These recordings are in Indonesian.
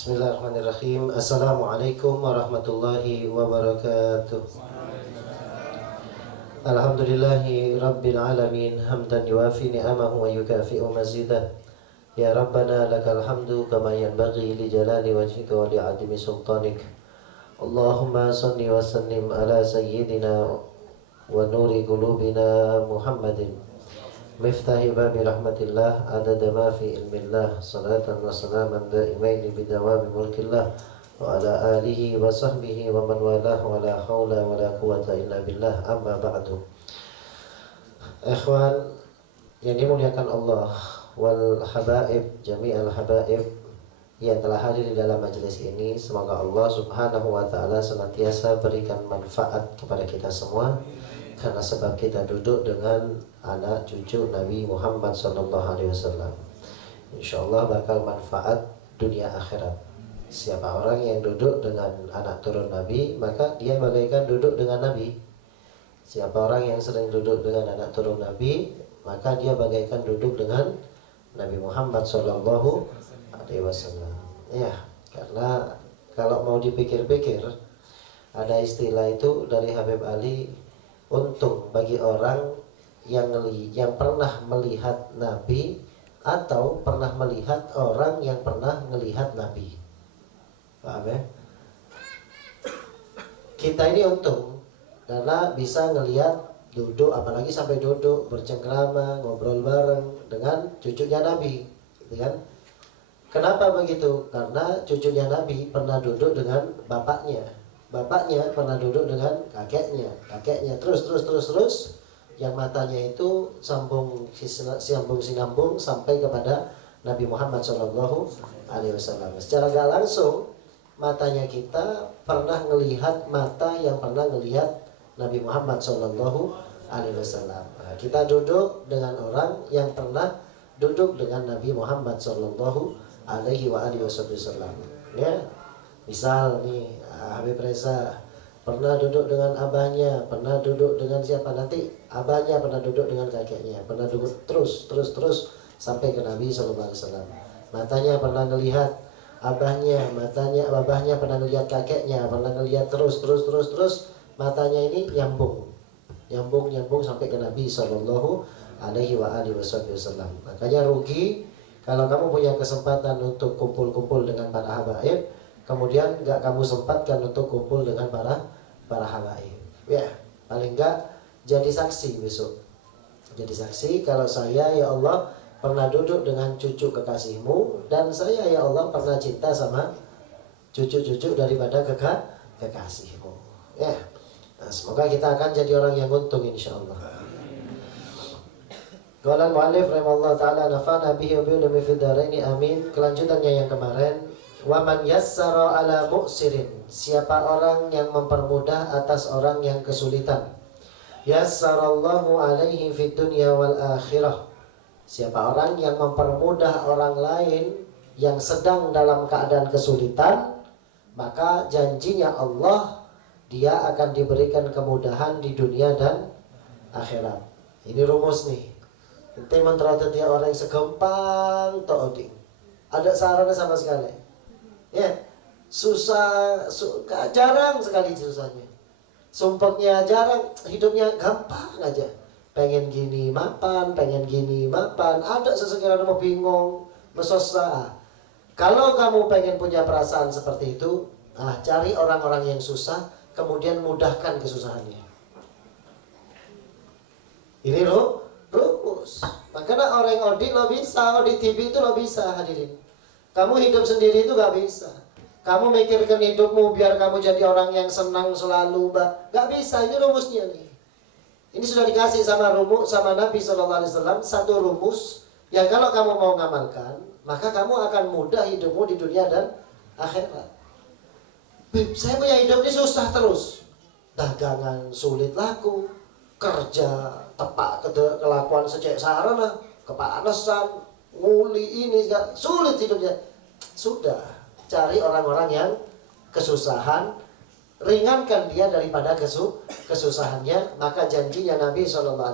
Bismillahirrahmanirrahim. Assalamualaikum warahmatullahi wabarakatuh. Alhamdulillahi rabbil alamin, hamdan yuafi ni'amahu wa yukafi'u mazidah. Ya Rabbana lakal hamdu kama yanbaghi li jalali wajhika wa li'adimi sultanik. Allahumma salli wa sallim ala sayyidina wa nuri qulubina Muhammadin miftahi babi rahmatillah adada ma fi ilmillah, salatan wa salaman daimaini bidawami mulkillah wa ala alihi wa sahbihi wa man walah wa la hawla wa la quwata illa billah, amma ba'du. Ikhwan yang dimuliakan Allah wal habaib, jami'al habaib yang telah hadir di dalam majelis ini, semoga Allah subhanahu wa ta'ala senantiasa berikan manfaat kepada kita semua, karena sebab kita duduk dengan anak cucu Nabi Muhammad SAW. InsyaAllah bakal manfaat dunia akhirat. Siapa orang yang duduk dengan anak turun Nabi, maka dia bagaikan duduk dengan Nabi. Siapa orang yang sering duduk dengan anak turun Nabi, maka dia bagaikan duduk dengan Nabi Muhammad SAW. Ya, karena kalau mau dipikir-pikir, ada istilah itu dari Habib Ali, untung bagi orang yang pernah melihat Nabi atau pernah melihat orang yang pernah melihat Nabi. Paham ya? Kita ini untung karena bisa ngelihat duduk, apalagi sampai duduk bercengkrama, ngobrol bareng dengan cucunya Nabi, gitu kan? Kenapa begitu? Karena cucunya Nabi pernah duduk dengan bapaknya, bapaknya pernah duduk dengan kakeknya, terus yang matanya itu sambung sinambung sampai kepada Nabi Muhammad SAW. Secara gak langsung matanya kita pernah melihat mata yang pernah melihat Nabi Muhammad SAW. Nah, kita duduk dengan orang yang pernah duduk dengan Nabi Muhammad SAW. Ya, misal nih Habib Reza pernah duduk dengan abahnya, pernah duduk dengan siapa, nanti abahnya pernah duduk dengan kakeknya, pernah duduk terus sampai ke Nabi SAW. Matanya pernah ngelihat abahnya, abahnya pernah ngelihat kakeknya, pernah ngelihat terus matanya ini nyambung sampai ke Nabi SAW. Makanya rugi kalau kamu punya kesempatan untuk kumpul-kumpul dengan para habaib, kemudian gak kamu sempatkan untuk kumpul dengan para habaib. Ya, paling gak jadi saksi besok. Jadi saksi kalau saya, ya Allah, pernah duduk dengan cucu kekasihmu, dan saya, ya Allah, pernah cinta sama cucu-cucu daripada kekasihmu. Ya, nah, semoga kita akan jadi orang yang untung insyaallah. Qala al-mu'allif rahimahullah ta'ala nafa'na bihi wa bi ulumi fid dharain amin. Kelanjutannya yang kemarin, wa man yassara ala mu'sirin, siapa orang yang mempermudah atas orang yang kesulitan, yassarallahu alaihi fid dunya wal akhirah. Siapa orang yang mempermudah orang lain yang sedang dalam keadaan kesulitan, maka janjinya Allah, dia akan diberikan kemudahan di dunia dan akhirat. Ini rumus nih. Kita menterototi orang yang segempang ta'oding, ada sarannya sama sekali. Ya, susah, jarang sekali susahnya. Sumpahnya jarang, hidupnya gampang aja. Pengen gini mapan, ada sesekali mau bingung, mesosah. Kalau kamu pengen punya perasaan seperti itu, cari orang-orang yang susah, kemudian mudahkan kesusahannya. Ini rumus. Makanya orang audit lo bisa, audit TV itu lo bisa, hadirin. Kamu hidup sendiri itu gak bisa. Kamu mikirkan hidupmu biar kamu jadi orang yang senang selalu, gak bisa. Ini rumusnya nih. Ini sudah dikasih sama Nabi SAW, satu rumus yang kalau kamu mau ngamalkan, maka kamu akan mudah hidupmu di dunia dan akhirat. Saya punya hidup ini susah terus, dagangan sulit laku, kerja tepak kelakuan secek sarana, kepanasan, nguli ini sulit hidupnya. Sudah, cari orang-orang yang kesusahan, ringankan dia daripada kesusahannya, maka janjinya Nabi SAW,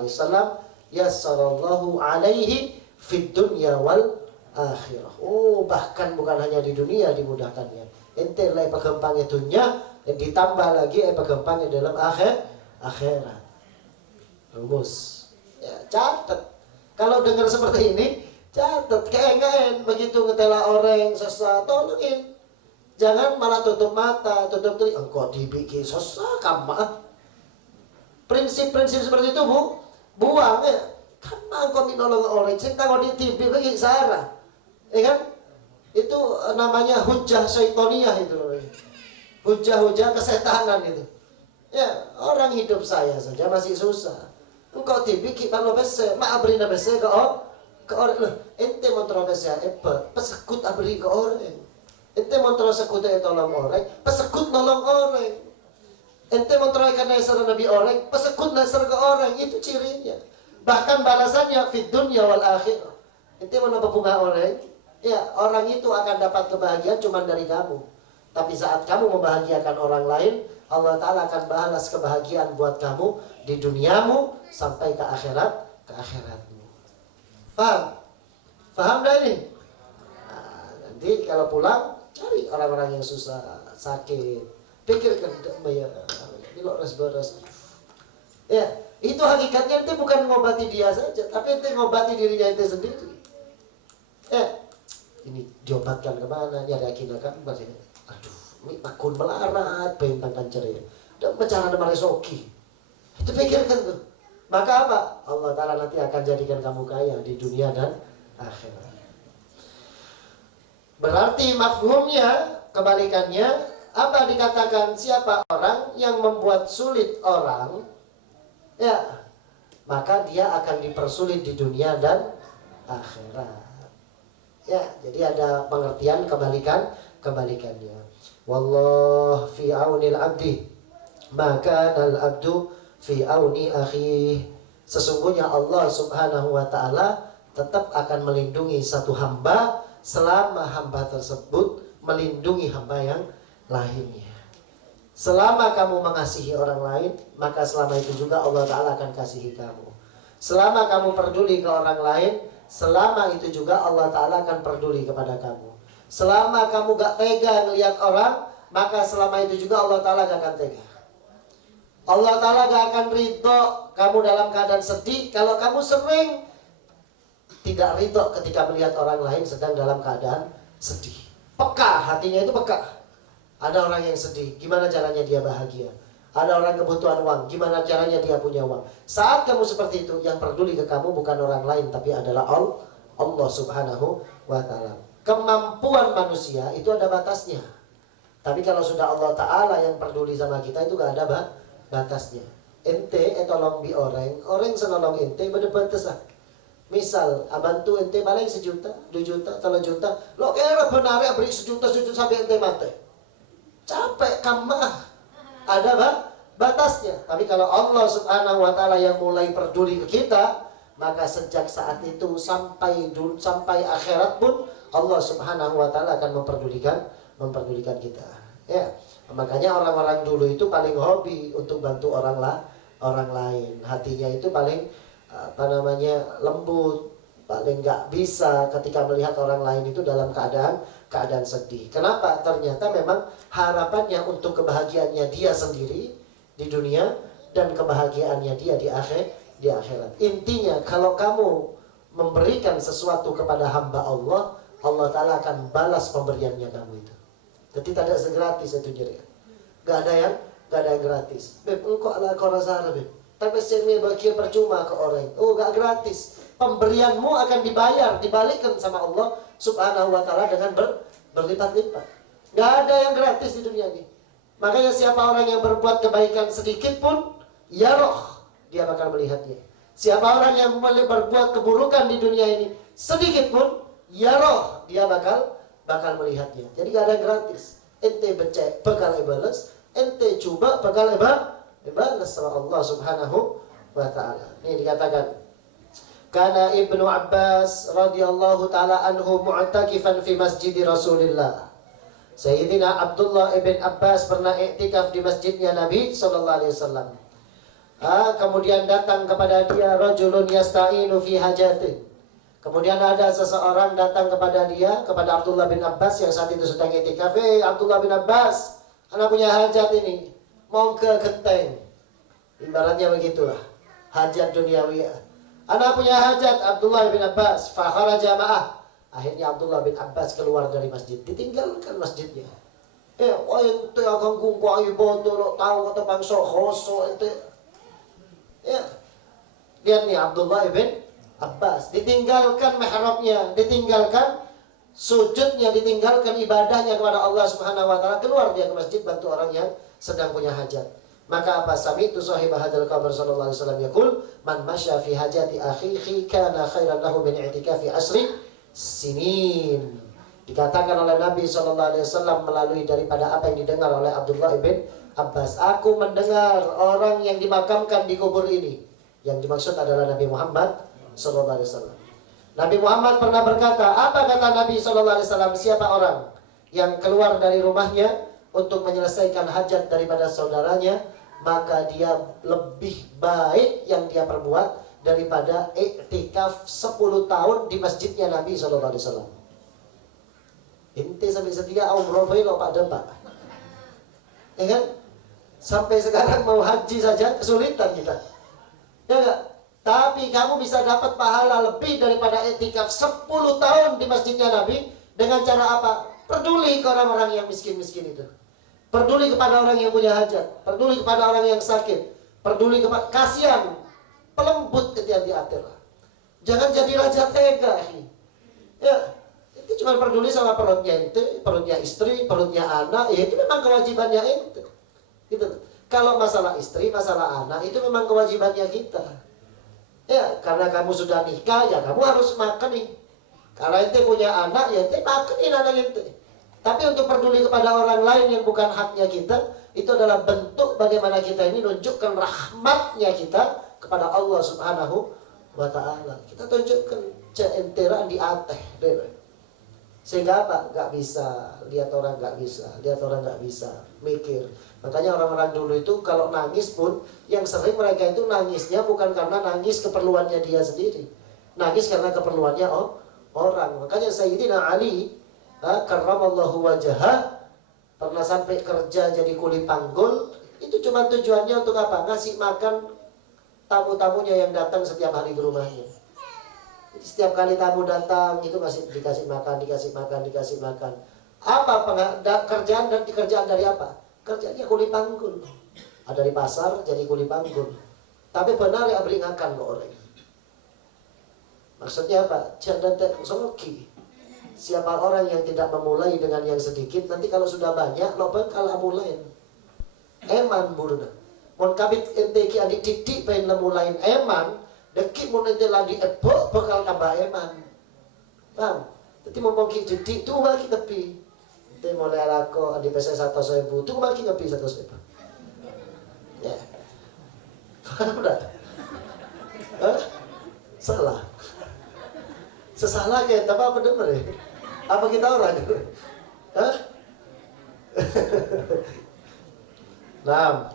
yassarallahu alaihi fid dunya wal akhirah. Oh, bahkan bukan hanya di dunia dimudahkannya. Ente lai pagempangnya dunia, dan ditambah lagi pagempangnya dalam akhirat. Rumus. Ya, catat. Kalau dengar seperti ini, catat. Keengain begitu ngetela orang sesat, tolongin. Jangan malah tutup mata, tutup telinga. Engkau dibikin sesat, kamah. Prinsip-prinsip seperti itu, Bu, buang ya. Kamah engkau minolong orang, cinta kau di TV bagi Sarah. Ya kan? Itu namanya hujah syaitoniyah itu. Hujah-hujah kesetanan itu. Ya, orang hidup saya saja masih susah. Engkau dibikin kalau bese, mak abri na bese ke orang. Ente montro bese pesekut abri ke orang. Ente montro sekut tolong orang, pesekut nolong orang. Ente montro karena esar nabi orang, pesekut nasar ke orang. Itu cirinya. Bahkan balasannya fid dunya wal akhirah. Ente mau nambah bunga orang, ya orang itu akan dapat kebahagiaan cuma dari kamu. Tapi saat kamu membahagiakan orang lain, Allah Ta'ala akan balas kebahagiaan buat kamu di duniamu sampai ke akhiratmu. Paham? Paham dah ini? Nah, nanti kalau pulang, cari orang-orang yang susah, sakit. Pikirkan, bayar. Ini kok beres. Ya, itu hakikatnya ente bukan ngobati dia saja, tapi ente ngobati dirinya ente sendiri. Ya, ini diobatkan kemana? Nyari akinakan, maksudnya. Aduh, ini takun melarat, bentang dan ceria. Dan bicara nama resoki. Itu pikirkan tuh. Maka apa? Allah Ta'ala nanti akan jadikan kamu kaya di dunia dan akhirat. Berarti mafhumnya, kebalikannya, apa dikatakan siapa orang yang membuat sulit orang, ya, maka dia akan dipersulit di dunia dan akhirat. Ya, jadi ada pengertian kebalikannya. Wallah fi aunil abdi, maka al-abdu fi auni akhi. Sesungguhnya Allah Subhanahu wa Ta'ala tetap akan melindungi satu hamba selama hamba tersebut melindungi hamba yang lainnya. Selama kamu mengasihi orang lain, maka selama itu juga Allah Ta'ala akan kasihi kamu. Selama kamu peduli ke orang lain, selama itu juga Allah Ta'ala akan peduli kepada kamu. Selama kamu gak tega ngelihat orang, maka selama itu juga Allah Ta'ala gak akan tega. Allah Ta'ala gak akan ridho kamu dalam keadaan sedih kalau kamu sering tidak ridho ketika melihat orang lain sedang dalam keadaan sedih. Peka, hatinya itu peka. Ada orang yang sedih, gimana caranya dia bahagia? Ada orang kebutuhan uang, gimana caranya dia punya uang? Saat kamu seperti itu, yang peduli ke kamu bukan orang lain, tapi adalah Allah Subhanahu wa Ta'ala. Kemampuan manusia itu ada batasnya. Tapi kalau sudah Allah Ta'ala yang peduli sama kita, itu gak ada batasnya. Ente tolong bi orang senolong ente berdebatas lah. Misal, bantu ente paling 1 juta, 2 juta, 3 juta. Lo kira benar ya beri 1 juta sampai ente mati. Capek kamah. Ada batasnya. Tapi kalau Allah Subhanahu wa Ta'ala yang mulai peduli ke kita, maka sejak saat itu sampai akhirat pun Allah Subhanahu wa Ta'ala akan memperdulikan kita. Ya. Makanya orang-orang dulu itu paling hobi untuk bantu orang lain. Hatinya itu paling lembut, paling nggak bisa ketika melihat orang lain itu dalam keadaan sedih. Kenapa? Ternyata memang harapannya untuk kebahagiaannya dia sendiri di dunia dan kebahagiaannya dia di akhirat. Intinya kalau kamu memberikan sesuatu kepada hamba Allah, Allah Ta'ala akan balas pemberiannya kamu itu. Jadi tidak segratis itu jadi. Gak ada yang gratis. Beb, engkau ala korasara beb. Tapi sini bagi percuma ke orang. Oh, gak gratis. Pemberianmu akan dibayar, dibalikkan sama Allah Subhanahu wa Ta'ala dengan berlipat-lipat. Gak ada yang gratis di dunia ini. Makanya siapa orang yang berbuat kebaikan sedikit pun, ya roh, dia bakal melihatnya. Siapa orang yang berbuat keburukan di dunia ini sedikit pun, ya roh, dia bakal melihatnya. Jadi gak ada yang gratis. Ente becek, bakal balas. Ente coba, bakal balas sama Allah Subhanahu wa Ta'ala. Ini dikatakan, kana Ibnu Abbas radhiyallahu ta'ala anhu mu'takifan fi masjid Rasulillah. Sayyidina Abdullah ibn Abbas pernah iktikaf di masjidnya Nabi sallallahu alaihi wasallam. Kemudian datang kepada dia rajulun yasta'inu fi hajatin. Kemudian ada seseorang datang kepada dia, kepada Abdullah bin Abbas yang saat itu sedang i'tikaf. Abdullah bin Abbas, anak punya hajat ini, mau ke genteng. Ibaratnya begitulah, hajat duniawi. Anak punya hajat, Abdullah bin Abbas. Fakharaja ma'ah. Akhirnya Abdullah bin Abbas keluar dari masjid, ditinggalkan masjidnya. Ente akan kungkuai bodoh, lo tahu kata bangsa khoso ente. Lihat nih Abdullah bin Abbas, ditinggalkan mihrabnya, ditinggalkan sujudnya, ditinggalkan ibadahnya kepada Allah Subhanahu wa taala, keluar dia ke masjid bantu orang yang sedang punya hajat. Maka apa sami'tu sahibah hadzal qabr sallallahu alaihi wasallam yaqul man masya fi hajati akhihi kana khairan lahu min i'tikafi asri sinin. Dikatakan oleh Nabi sallallahu alaihi wasallam melalui daripada apa yang didengar oleh Abdullah bin Abbas, aku mendengar orang yang dimakamkan di kubur ini. Yang dimaksud adalah Nabi Muhammad sallallahu alaihi wasallam. Nabi Muhammad pernah berkata, apa kata Nabi sallallahu alaihi wasallam, siapa orang yang keluar dari rumahnya untuk menyelesaikan hajat daripada saudaranya, maka dia lebih baik yang dia perbuat daripada iktikaf 10 tahun di masjidnya Nabi sallallahu alaihi wasallam. Inti sampai setia umroh lo Pak Dempak. Ya kan? Sampai sekarang mau haji saja kesulitan kita. Ya enggak? Tapi kamu bisa dapat pahala lebih daripada iktikaf 10 tahun di masjidnya Nabi dengan cara apa? Peduli ke orang-orang yang miskin-miskin itu. Peduli kepada orang yang punya hajat, peduli kepada orang yang sakit, peduli kepada kasihan, pelembut ketika diatur. Jangan jadi raja tega. Ya, itu cuma peduli sama perutnya ente, perutnya istri, perutnya anak, ya itu memang kewajibannya ente. Gitu. Kalau masalah istri, masalah anak itu memang kewajibannya kita. Ya, karena kamu sudah nikah, ya kamu harus makan nih. Karena ente punya anak, ya ente makan anak ente. Tapi untuk peduli kepada orang lain yang bukan haknya kita, itu adalah bentuk bagaimana kita ini menunjukkan rahmatnya kita kepada Allah Subhanahu wa ta'ala. Kita tunjukkan ceenteran di ateh. Sehingga apa? Gak bisa. Lihat orang gak bisa. Lihat orang gak bisa. Mikir. Makanya orang-orang dulu itu kalau nangis pun, yang sering mereka itu nangisnya bukan karena nangis keperluannya dia sendiri. Nangis karena keperluannya orang. Makanya Sayyidina Ali karramallahu wajhah pernah sampai kerja jadi kuli panggul. Itu cuma tujuannya untuk apa? Ngasih makan tamu-tamunya yang datang setiap hari ke rumahnya. Setiap kali tamu datang itu dikasih makan, dikasih makan, dikasih makan. Apa kerjaan dan kerjaan dari apa? Kerjanya kuli panggul. Ada di pasar jadi kuli panggul. Tapi benar ya beringakan lo orang. Maksudnya apa? Jangan teknologi. Siapa orang yang tidak memulai dengan yang sedikit, nanti kalau sudah banyak lo bakal mulai. Eman burna. Mon kabit ente ki adik didik pengen memulain eman, deki mon ente lagi ebok bakal tambah eman. Paham? Jadi mau ki didik tuh lagi tepi. Ente mulai lako di PC 100.000 tuh lagi ngepi 100.000. Ya. Paham enggak? Salah. Sesalah kayak apa bener ya? Apa kita orang? Nah,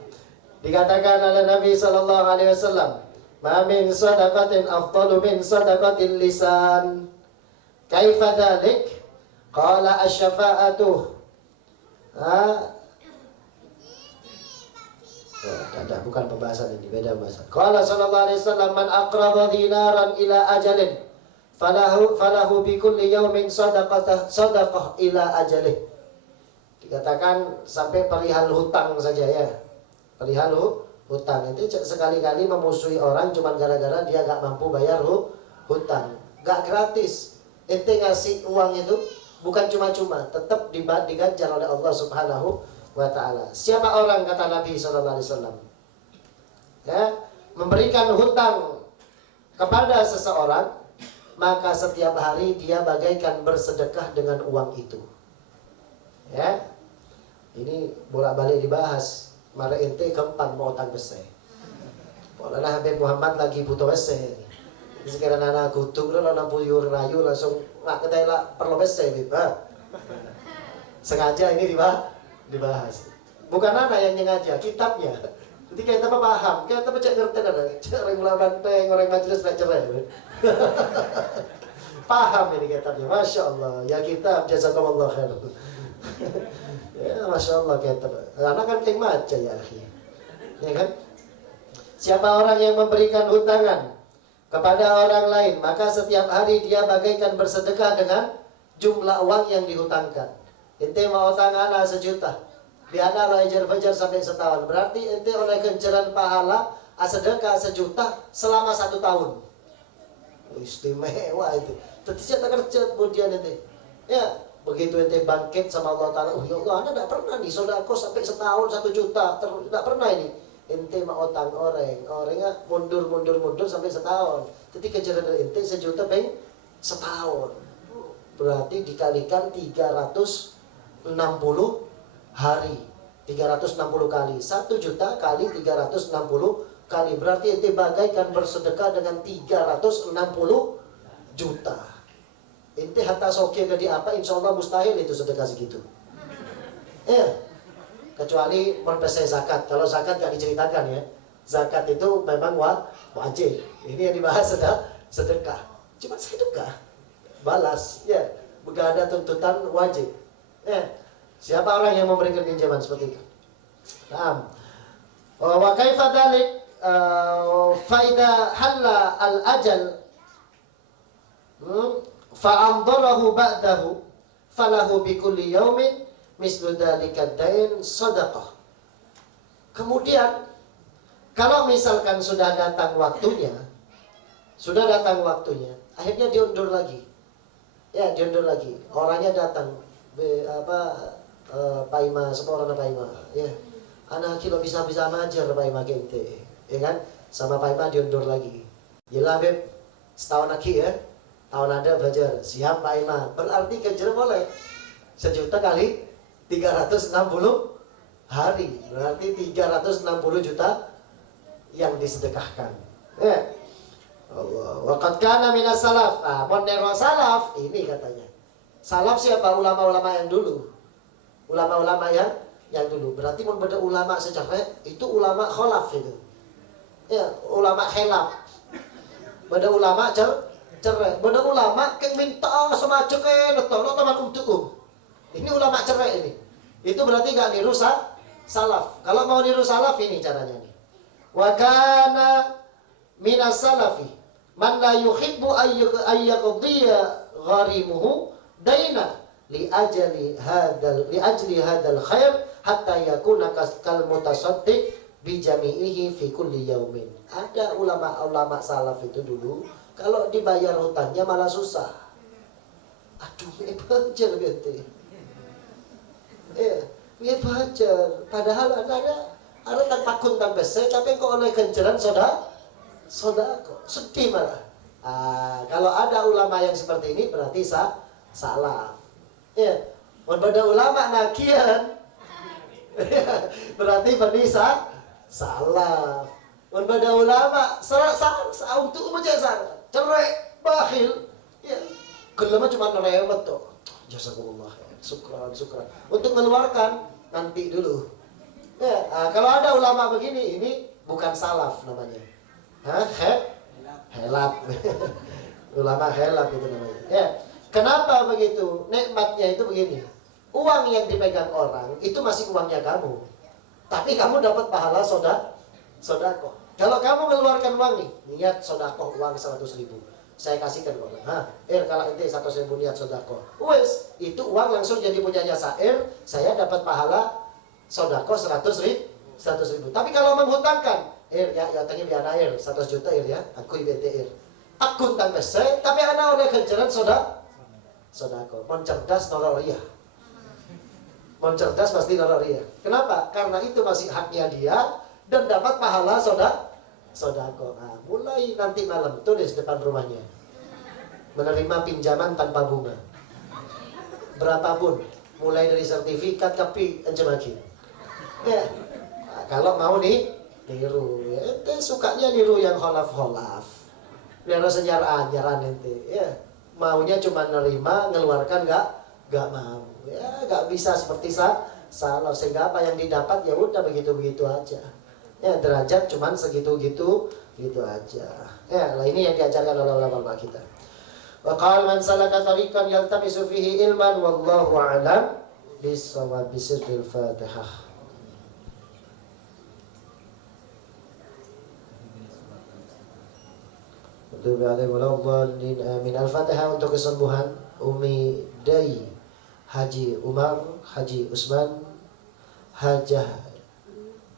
dikatakan oleh Nabi sallallahu alaihi wasallam, "Ma min shadaqatin afdalu min shadaqatil lisan." Kaifa dzalik? Qala asy-syafa'atu. Bukan pembahasan ini, beda pembahasan. Qala sallallahu alaihi wasallam, "Man aqrada dinaran ila ajalin falahu bi kulli yawmin sadaqah ila ajalih." Dikatakan sampai perihal hutang saja ya. Perihal hutang itu sekali-kali memusuhi orang cuma gara-gara dia gak mampu bayar hutang. Gak gratis. Ente ngasih uang itu bukan cuma-cuma, tetap diganjar oleh Allah Subhanahu wa ta'ala. Siapa orang, kata Nabi sallallahu alaihi wasallam, ya, memberikan hutang kepada seseorang, maka setiap hari dia bagaikan bersedekah dengan uang itu. Ya. Ini bolak-balik dibahas. Mara ente keempat mau utang besar. Polana Habib Muhammad lagi butuh besar. Sekarang anak kutung lo nang puyur rayu langsung nggak ketela perlu besar gitu. Sengaja ini dibahas. Bukan anak yang sengaja, kitabnya. Jadi kita paham, kita baca ngerti ada. Orang mula banteng, orang majelis nak cerai. paham ini kitabnya, Masya Allah. Ya kitab, jazakumullah khair. Ya Masya Allah kitab. Karena kan penting maca ya akhi. Ya kan? Siapa orang yang memberikan hutangan kepada orang lain, maka setiap hari dia bagaikan bersedekah dengan jumlah uang yang dihutangkan. Ente mau utang ana 1 juta, biana fajar sampai setahun. Berarti ente oleh kenceran pahala sedekah 1 juta selama 1 tahun. Istimewa itu. Tidak kerja kemudian ente. Ya, begitu ente bangkit sama Allah Ta'ala, ya Allah, anda tidak pernah nih sodako sampai setahun 1 juta, tidak pernah ini. Ente mau utang orangnya mundur sampai setahun. Jadi kejaran ente 1 juta peng setahun. Berarti dikalikan 360 hari. 360 kali. 1 juta kali 360 kali. Berarti ente bagaikan bersedekah dengan 360 juta. Ente hatta sokia ke di apa, insya Allah mustahil itu sedekah segitu. Kecuali berpesai zakat. Kalau zakat gak diceritakan ya. Zakat itu memang wajib. Ini yang dibahas sedekah. Cuma sedekah. Balas. Ya. Gak ada tuntutan wajib. Siapa orang yang memberikan pinjaman seperti itu? Nah. Wa kaifa dzalik faida halla al-ajal fa'andarahu ba'dahu falahu bikulli yaumin mislu dzalika dain shadaqah. Kemudian kalau misalkan sudah datang waktunya, akhirnya diundur lagi. Ya, diundur lagi. Orangnya datang Pak Ima, semua orang Pak Ima, ya. Anak kilo bisa ngajar Pak Ima kente, ya kan? Sama Pak Ima diundur lagi. Yelah Beb, setahun lagi ya. Tahun ada belajar. Siap Pak Ima. Berarti kejar boleh 1 juta kali 360 hari. Berarti 360 juta yang disedekahkan. Ya. Allah. Waqad kana minas salaf. Monero salaf ini katanya. Salaf siapa? Ulama-ulama yang dulu. Ulama-ulama yang dulu. Berarti mun beda ulama secara itu ulama kholaf itu. Ya, ulama khilaf. Beda ulama cerai. Beda ulama keng minta semacam tolong teman untuk. Ini ulama cerai ini. Itu berarti enggak niru salaf. Kalau mau niru salaf ini caranya nih. Wa kana minas salafi man la yuhibbu ayyaqdiya gharimuhu daina li ajli hadzal khair hatta yakuna kal mutasaddiq bi jami'ihi fi kulli yaumin. Ada ulama-ulama salaf itu dulu kalau dibayar hutangnya malah susah. Aduh, bajar gitu. Bajar. Padahal ada takun tanpa saya, tapi kok oleh kenceran sodako sedih malah. Kalau ada ulama yang seperti ini berarti salah. Ya, berbeda ulama nakian berarti bernisa salah. Berbeda ulama untuk salah cerai bakhil. Ya, gelama cuma nerewet tuh. Jazakumullah. Syukran. Untuk mengeluarkan nanti dulu. Ya, kalau ada ulama begini, ini bukan salaf namanya. Helap. Ulama helap itu namanya. Ya. Kenapa begitu? Nikmatnya itu begini. Uang yang dipegang orang itu masih uangnya kamu. Tapi kamu dapat pahala sodako. Kalau kamu mengeluarkan uang nih, niat sodako uang 100.000. Saya kasihkan ke orang. Kalau ente 100.000 niat sodako. Wes, itu uang langsung jadi punyanya Sair. Saya dapat pahala sodako 100.000. Tapi kalau menghutangkan, ya tanya biar air 100 juta ya, aku IBT Takut tanpa saya, tapi anak oleh kenceran sodako. Mencerdas nororia. Mencerdas pasti nororia. Kenapa? Karena itu masih haknya dia dan dapat pahala sodako. Mulai nanti malam tulis depan rumahnya. Menerima pinjaman tanpa bunga. Berapapun, mulai dari sertifikat ke encemakin. Ya, kalau mau niru, ente sukanya niru yang holaf. Biar nyaran ente, ya. Maunya cuma nerima, ngeluarkan nggak mau. Ya, nggak bisa seperti salah. Sehingga apa yang didapat ya udah begitu aja. Ya, derajat cuma segitu gitu aja. Ya, lah ini yang diajarkan oleh ulama kita. Wa qala man salaka tariqan yaltamisu fihi ilman wallahu a'lam bis-shawab. Bisirril Fatihah. Amin. Al-Fatihah untuk kesembuhan Umi Dai, Haji Umar, Haji Usman, Hajah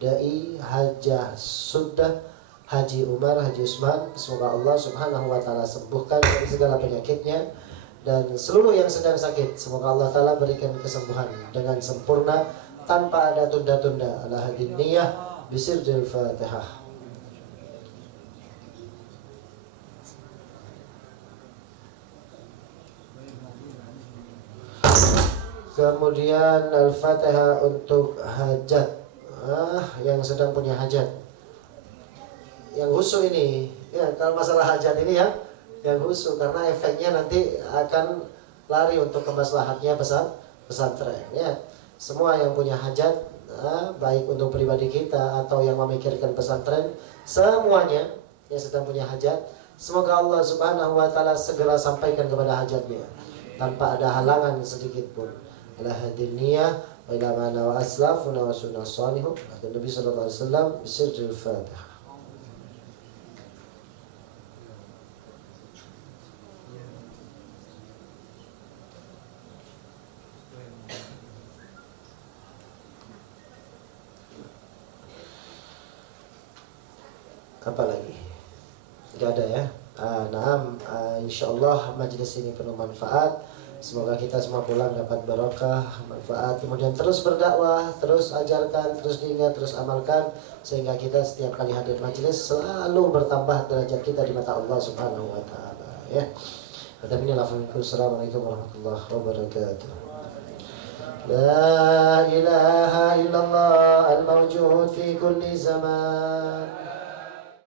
Dai, Hajah Sudah, Haji Umar, Haji Usman. Semoga Allah Subhanahu wa taala sembuhkan dari segala penyakitnya, dan seluruh yang sedang sakit semoga Allah taala berikan kesembuhan dengan sempurna tanpa ada tunda-tunda. Ala hadin niyah bisirril Fatihah. Kemudian Al-Fatihah untuk hajat, yang sedang punya hajat, yang khusyuk ini ya. Kalau masalah hajat ini ya, yang khusyuk, karena efeknya nanti akan lari untuk kemaslahatnya pesantren ya. Semua yang punya hajat, baik untuk pribadi kita atau yang memikirkan pesantren, semuanya yang sedang punya hajat, semoga Allah Subhanahu wa taala segera sampaikan kepada hajatnya tanpa ada halangan sedikit pun. Ala hadin niyah wa ila mana wa aslafuna wa sunnah salihun. Nabi sallallahu alaihi wasallam bisirril Fatihah. Apa lagi? Tidak ada ya. Insyaallah majelis ini penuh manfaat. Semoga kita semua pulang dapat barokah, manfaat, kemudian terus berdakwah, terus ajarkan, terus diingat, terus amalkan, sehingga kita setiap kali hadir majelis selalu bertambah derajat kita di mata Allah Subhanahu wa taala ya. Assalamualaikum warahmatullahi wabarakatuh. La ilaha illallah al-mawjud fi kulli zaman.